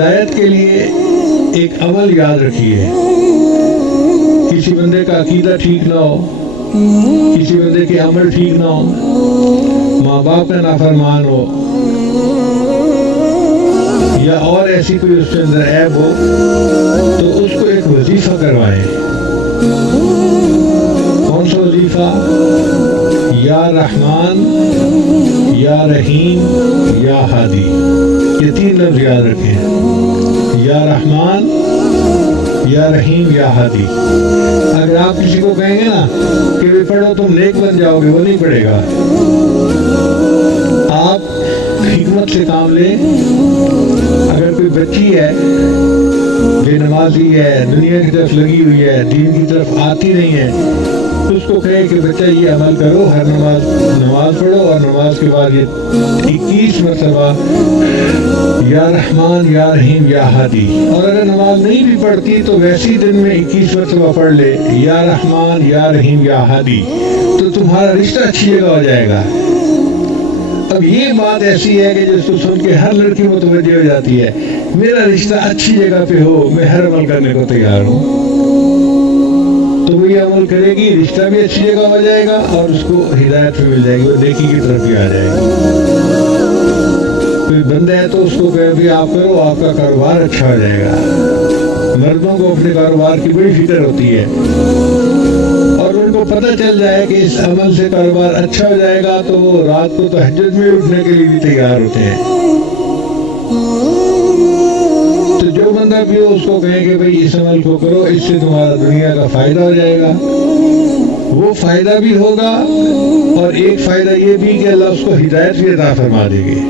ہدایت کے لیے ایک عمل یاد رکھیے. کسی بندے کا عقیدہ ٹھیک نہ ہو، کسی بندے کے عمل ٹھیک نہ ہو، ماں باپ کا نافرمان ہو، یا اور ایسی کوئی اس کے اندر عیب ہو، تو اس کو ایک وظیفہ کروائیں. کون سا وظیفہ؟ یا رحمان، یا رحیم، یا ہادی. یہ 3 لفظ یاد رکھیں. یا رحمان، یا رحیم، یا ہادی. اگر آپ کسی کو کہیں گے نا کہ بھی پڑھو تم نیک بن جاؤ گے، وہ نہیں پڑھے گا. آپ حکمت سے کام لیں. اگر کوئی بچی ہے بے نمازی ہے، دنیا کی طرف لگی ہوئی ہے، دین کی طرف آتی نہیں ہے، تو اس کو کہے کہ بچہ یہ عمل کرو، ہر نماز پڑھو، اور نماز کے بعد یہ 21 مرتبہ یا رحمان، یا رحیم، یا ہادی. اور اگر نماز نہیں بھی پڑھتی تو ویسی دن میں 21 مرتبہ پڑھ لے یا رحمان، یا رحیم، یا ہادی، تو تمہارا رشتہ اچھی جگہ ہو جائے گا. اب یہ بات ایسی ہے کہ جس کو سن کے ہر لڑکی متوجہ ہو جاتی ہے، میرا رشتہ اچھی جگہ پہ ہو، میں ہر عمل کرنے کو تیار ہوں. تو وہ یہ عمل کرے گی، رشتہ بھی اچھی جگہ ہو جائے گا، اور اس کو ہدایت بھی مل جائے گی، وہ نیکی کی طرف بھی آ جائے گی. کوئی بندہ ہے تو اس کو کہے بھی آپ کرو، آپ کا کاروبار اچھا ہو جائے گا. مردوں کو اپنے کاروبار کی بڑی فکر ہوتی ہے، اور ان کو پتہ چل جائے کہ اس عمل سے کاروبار اچھا ہو جائے گا تو وہ رات کو تہجد میں اٹھنے کے لیے بھی تیار ہوتے ہیں. تو جو بندہ بھی ہو اس کو کہے کہ بھئی اس عمل کو کرو، اس سے تمہارا دنیا کا فائدہ ہو جائے گا. وہ فائدہ بھی ہوگا، اور ایک فائدہ یہ بھی کہ اللہ اس کو ہدایت بھی عطا فرما دے گی.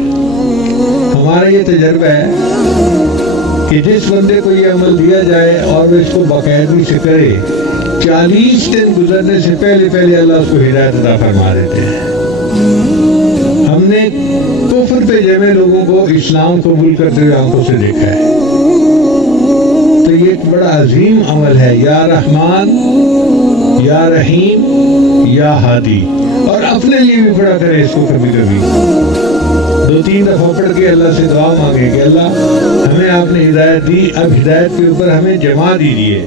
ہمارا یہ تجربہ ہے کہ جس بندے کو یہ عمل دیا جائے اور وہ اس کو باقاعدگی سے کرے، 40 دن گزرنے سے پہلے اللہ اس کو ہدایت عطا فرما دیتے ہیں. ہم نے کفر پہ جمے لوگوں کو اسلام قبول کرتے ہوئے آنکھوں سے دیکھا ہے. تو یہ ایک بڑا عظیم عمل ہے، یا رحمان، یا رحیم، یا ہادی. اور اپنے لیے بھی پڑھا کرے اس کو کبھی کبھی 2-3 دفعہ پڑھ کے اللہ سے دعا مانگے کہ اللہ ہمیں آپ نے ہدایت دی، اب ہدایت کے اوپر ہمیں جما دیجیے.